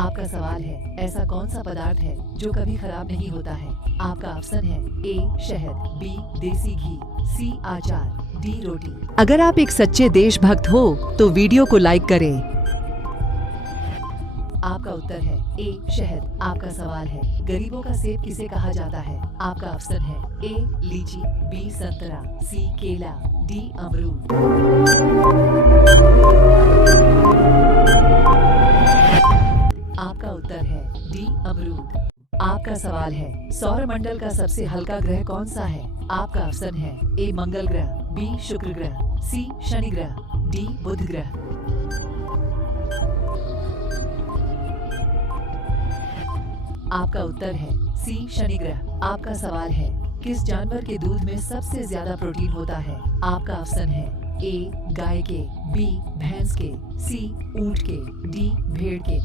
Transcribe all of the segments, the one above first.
आपका सवाल है, ऐसा कौन सा पदार्थ है जो कभी खराब नहीं होता है? आपका ऑप्शन है ए शहद, बी देसी घी, सी अचार, डी रोटी। अगर आप एक सच्चे देशभक्त हो तो वीडियो को लाइक करें। आपका उत्तर है ए शहद। आपका सवाल है, गरीबों का सेब किसे कहा जाता है? आपका ऑप्शन है ए लीची, बी संतरा, सी केला, डी अमरूद। आपका उत्तर है डी अमरूद। आपका सवाल है, सौरमंडल का सबसे हल्का ग्रह कौन सा है? आपका ऑप्शन है ए मंगल ग्रह, बी शुक्र ग्रह, सी शनि ग्रह, डी बुध ग्रह। आपका उत्तर है सी शनि ग्रह। आपका सवाल है, किस जानवर के दूध में सबसे ज्यादा प्रोटीन होता है? आपका ऑप्शन है ए गाय के, बी भैंस के, सी ऊंट के, डी भेड़ के।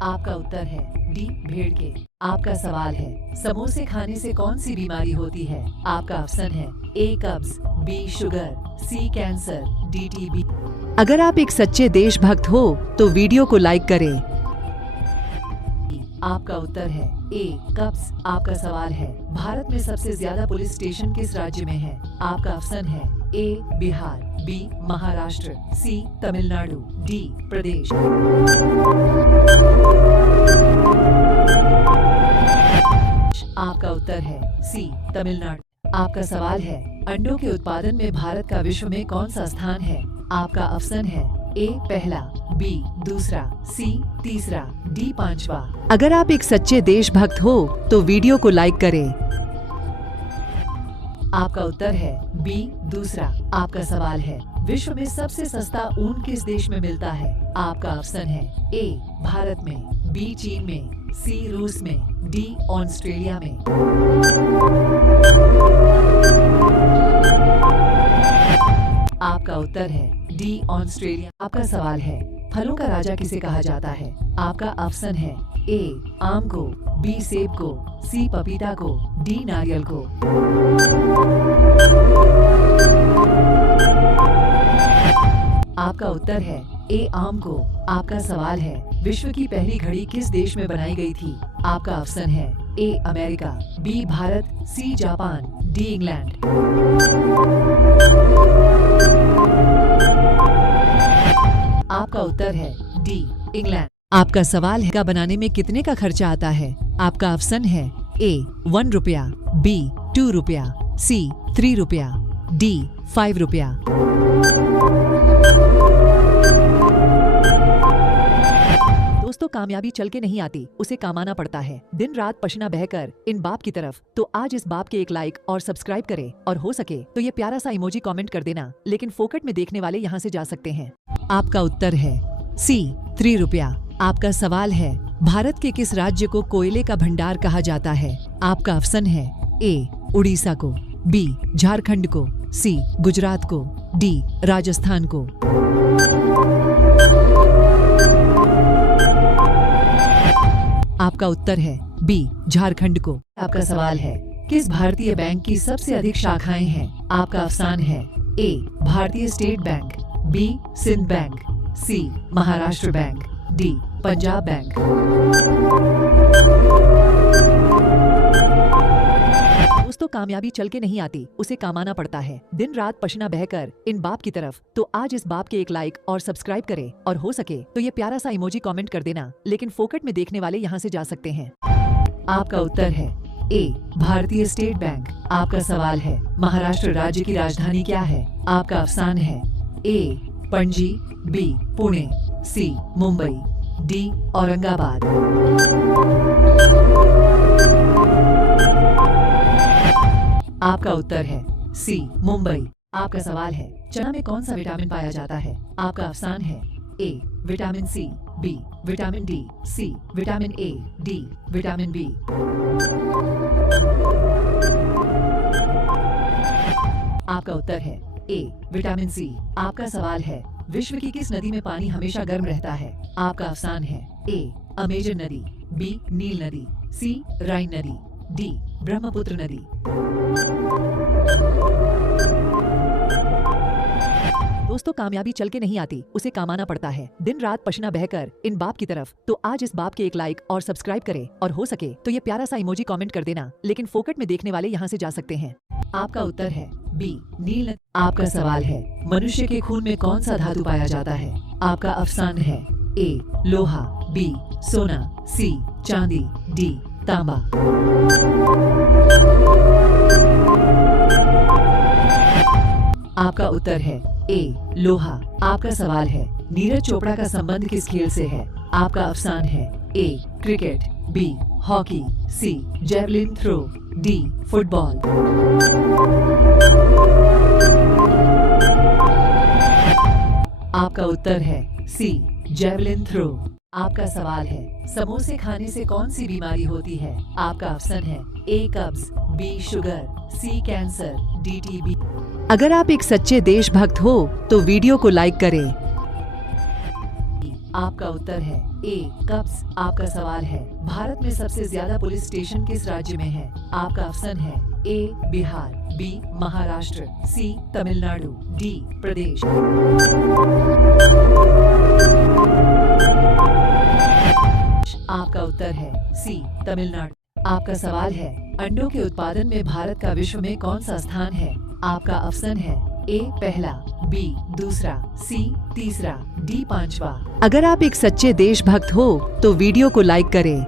आपका उत्तर है डी भेड़ के। आपका सवाल है, समोसे खाने से कौन सी बीमारी होती है? आपका ऑप्शन है ए कब्ज, बी शुगर, सी कैंसर, डी टीबी। अगर आप एक सच्चे देशभक्त हो तो वीडियो को लाइक करें। आपका उत्तर है ए कब्ज। आपका सवाल है, भारत में सबसे ज्यादा पुलिस स्टेशन किस राज्य में है? आपका ऑप्शन है ए बिहार, बी महाराष्ट्र, सी तमिलनाडु, डी प्रदेश। आपका उत्तर है सी तमिलनाडु। आपका सवाल है, अंडों के उत्पादन में भारत का विश्व में कौन सा स्थान है? आपका ऑप्शन है ए पहला, बी दूसरा, सी तीसरा, डी पांचवा। अगर आप एक सच्चे देशभक्त हो तो वीडियो को लाइक करें। आपका उत्तर है बी दूसरा। आपका सवाल है, विश्व में सबसे सस्ता ऊन किस देश में मिलता है? आपका ऑप्शन है ए भारत में, बी चीन में, सी रूस में, डी ऑस्ट्रेलिया में। आपका उत्तर है डी ऑस्ट्रेलिया। आपका सवाल है, फलों का राजा किसे कहा जाता है? आपका ऑप्शन है ए आम को, बी सेब को, सी पपीता को, डी नारियल को। आपका उत्तर है ए आम को। आपका सवाल है, विश्व की पहली घड़ी किस देश में बनाई गई थी? आपका ऑप्शन है A America, B Bharat, C Japan, D England. आपका उत्तर है डी इंग्लैंड। आपका सवाल है, का बनाने में कितने का खर्चा आता है? आपका ऑप्शन है ए 1 रुपया, बी 2 रुपया, सी 3 रुपया, डी 5 रुपया। दोस्तों, कामयाबी चल के नहीं आती, उसे कमाना पड़ता है। दिन रात पसीना बहकर इन बाप की तरफ। तो आज इस बाप के एक लाइक और सब्सक्राइब करें, और हो सके तो ये प्यारा सा इमोजी कमेंट कर देना, लेकिन फोकट में देखने वाले यहाँ से जा सकते हैं। आपका उत्तर है सी 3 रुपया। आपका सवाल है, भारत के किस राज्य को कोयले का भंडार कहा जाता है? आपका ऑप्शन है ए उड़ीसा को, बी झारखंड को, सी गुजरात को, डी राजस्थान को। आपका उत्तर है बी झारखंड को। आपका सवाल है, किस भारतीय बैंक की सबसे अधिक शाखाएं हैं? आपका ऑप्शन है A Bharatiya State Bank, B Sindh Bank, C Maharashtra Bank, D Punjab Bank. दोस्तों, कामयाबी चल के नहीं आती, उसे कमाना पड़ता है। दिन रात पसीना बहकर इन बाप की तरफ। तो आज इस बाप के एक लाइक और सब्सक्राइब करें, और हो सके तो ये प्यारा सा इमोजी कमेंट कर देना, लेकिन फोकट में देखने वाले यहाँ से जा सकते हैं। आपका उत्तर है ए भारतीय स्टेट बैंक। आपका सवाल है, महाराष्ट्र राज्य की राजधानी क्या है? आपका ऑप्शन है ए पणजी, बी पुणे, सी मुंबई, डी औरंगाबाद। आपका उत्तर है सी मुंबई। आपका सवाल है, चना में कौन सा विटामिन पाया जाता है? आपका ऑप्शन है A vitamin C, B vitamin D, C vitamin A, D vitamin B. आपका उत्तर है ए विटामिन सी। आपका सवाल है, विश्व की किस नदी में पानी हमेशा गर्म रहता है? आपका ऑप्शन है ए अमेजन नदी, बी नील नदी, सी राइन नदी, डी ब्रह्मपुत्र नदी। दोस्तों कामयाबी चल के नहीं आती, उसे कमाना पड़ता है। दिन रात पसीना बहकर इन बाप की तरफ, तो आज इस बाप के एक लाइक और सब्सक्राइब करें और हो सके तो ये प्यारा सा इमोजी कमेंट कर देना, लेकिन फोकट में देखने वाले यहाँ से जा सकते हैं। आपका उत्तर है बी नील। आपका सवाल है मनुष्य के खून में कौन सा धातु पाया जाता है? आपका अफसान है ए लोहा, बी सोना, सी चांदी, डी तांबा। आपका उत्तर है ए लोहा। आपका सवाल है नीरज चोपड़ा का संबंध किस खेल से है? आपका अफसान है ए क्रिकेट, बी हॉकी, सी जेवलिन थ्रो, डी फुटबॉल। आपका उत्तर है सी जेवलिन थ्रो। आपका सवाल है समोसे खाने से कौन सी बीमारी होती है? आपका ऑप्शन है ए कब्ज, बी शुगर, सी कैंसर, डी टीबी। अगर आप एक सच्चे देशभक्त हो तो वीडियो को लाइक करें। आपका उत्तर है ए कब्ज। आपका सवाल है भारत में सबसे ज्यादा पुलिस स्टेशन किस राज्य में है? आपका ऑप्शन है ए बिहार, बी महाराष्ट्र, सी तमिलनाडु, डी प्रदेश। आपका उत्तर है सी तमिलनाडु। आपका सवाल है अंडों के उत्पादन में भारत का विश्व में कौन सा स्थान है? आपका ऑप्शन है ए पहला, बी दूसरा, सी तीसरा, डी पांचवा। अगर आप एक सच्चे देशभक्त हो तो वीडियो को लाइक करें।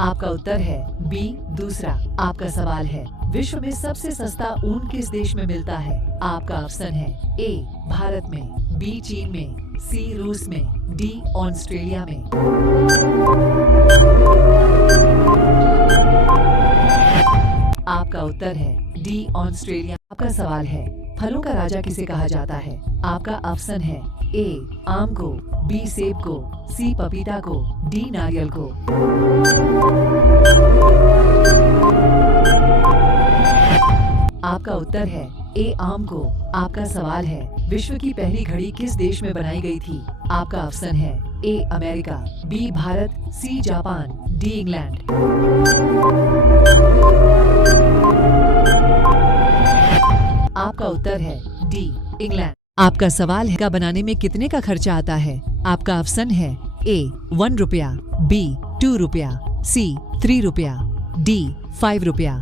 आपका उत्तर है बी दूसरा। आपका सवाल है विश्व में सबसे सस्ता ऊन किस देश में मिलता है? आपका ऑप्शन है ए भारत में, बी चीन में, सी रूस में, डी ऑस्ट्रेलिया में। आपका उत्तर है डी ऑस्ट्रेलिया। आपका सवाल है फलों का राजा किसे कहा जाता है? आपका ऑप्शन है ए आम को, बी सेब को, सी पपीता को, डी नारियल को। आपका उत्तर है ए आम को। आपका सवाल है विश्व की पहली घड़ी किस देश में बनाई गई थी? आपका ऑप्शन है A America, B Bharat, C Japan, D England. आपका उत्तर है डी इंग्लैंड। आपका सवाल है का बनाने में कितने का खर्चा आता है? आपका ऑप्शन है ए 1 रुपया, बी 2 रुपया, सी 3 रुपया, डी 5 रुपया।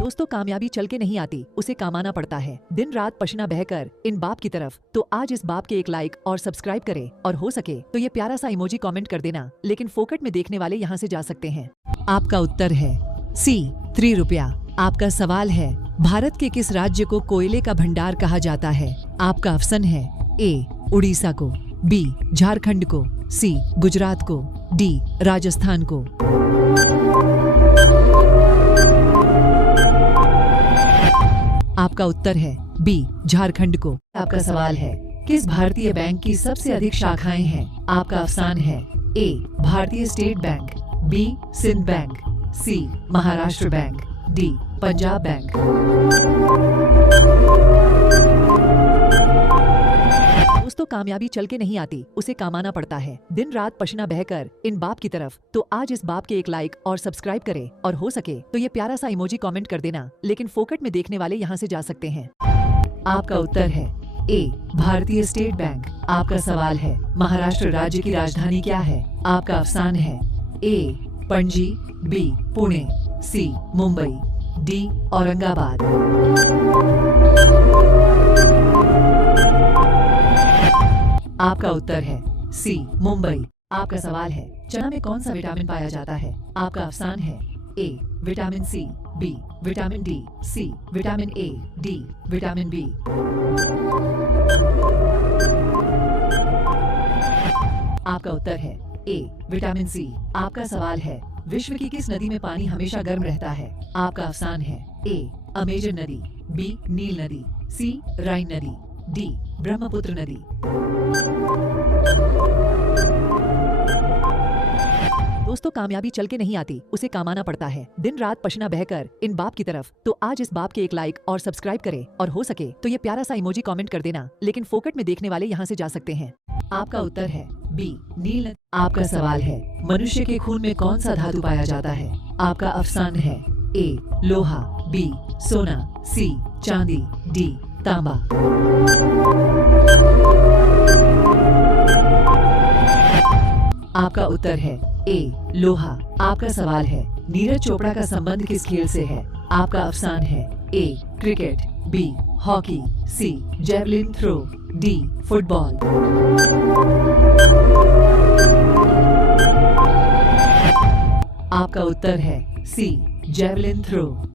दोस्तों कामयाबी चल के नहीं आती, उसे कमाना पड़ता है। दिन रात पसीना बहकर इन बाप की तरफ, तो आज इस बाप के एक लाइक और सब्सक्राइब करें और हो सके तो ये प्यारा सा इमोजी कमेंट कर देना, लेकिन फोकट में देखने वाले यहाँ से जा सकते हैं। आपका उत्तर है सी 3 रुपया। आपका सवाल है भारत के किस राज्य को कोयले का भंडार कहा जाता है? आपका ऑप्शन है ए उड़ीसा को, बी झारखंड को, सी गुजरात को, डी राजस्थान को। आपका उत्तर है बी झारखंड को। आपका सवाल है किस भारतीय बैंक की सबसे अधिक शाखाएं हैं? आपका ऑप्शन है A Bharatiya State Bank, B Sindh Bank, C Maharashtra Bank, D Punjab Bank. दोस्तों कामयाबी चल के नहीं आती, उसे कमाना पड़ता है। दिन रात पसीना बहकर इन बाप की तरफ, तो आज इस बाप के एक लाइक और सब्सक्राइब करें और हो सके तो ये प्यारा सा इमोजी कमेंट कर देना, लेकिन फोकट में देखने वाले यहाँ से जा सकते हैं। आपका उत्तर है ए भारतीय स्टेट बैंक। आपका सवाल है महाराष्ट्र राज्य की राजधानी क्या है? आपका ऑप्शन है ए पणजी, बी पुणे, सी मुंबई, डी औरंगाबाद। आपका उत्तर है सी मुंबई। आपका सवाल है चना में कौन सा विटामिन पाया जाता है? आपका ऑप्शन है A vitamin C, B vitamin D, C vitamin A, D vitamin B. आपका उत्तर है ए विटामिन सी। आपका सवाल है विश्व की किस नदी में पानी हमेशा गर्म रहता है? आपका ऑप्शन है ए अमेजन नदी, बी नील नदी, सी राइन नदी, डी ब्रह्मपुत्र नदी। दोस्तों कामयाबी चल के नहीं आती, उसे कमाना पड़ता है। दिन रात पसीना बहकर इन बाप की तरफ, तो आज इस बाप के एक लाइक और सब्सक्राइब करें और हो सके तो ये प्यारा सा इमोजी कमेंट कर देना, लेकिन फोकट में देखने वाले यहाँ से जा सकते हैं। आपका उत्तर है बी नील। आपका सवाल है मनुष्य के खून में कौन सा धातु पाया जाता है? आपका ऑप्शन है ए लोहा, बी सोना, सी चांदी, डी तांबा। आपका उत्तर है ए लोहा। आपका सवाल है नीरज चोपड़ा का संबंध किस खेल से है? आपका अफसान है ए क्रिकेट, बी हॉकी, सी जेवलिन थ्रो, डी फुटबॉल। आपका उत्तर है सी जेवलिन थ्रो।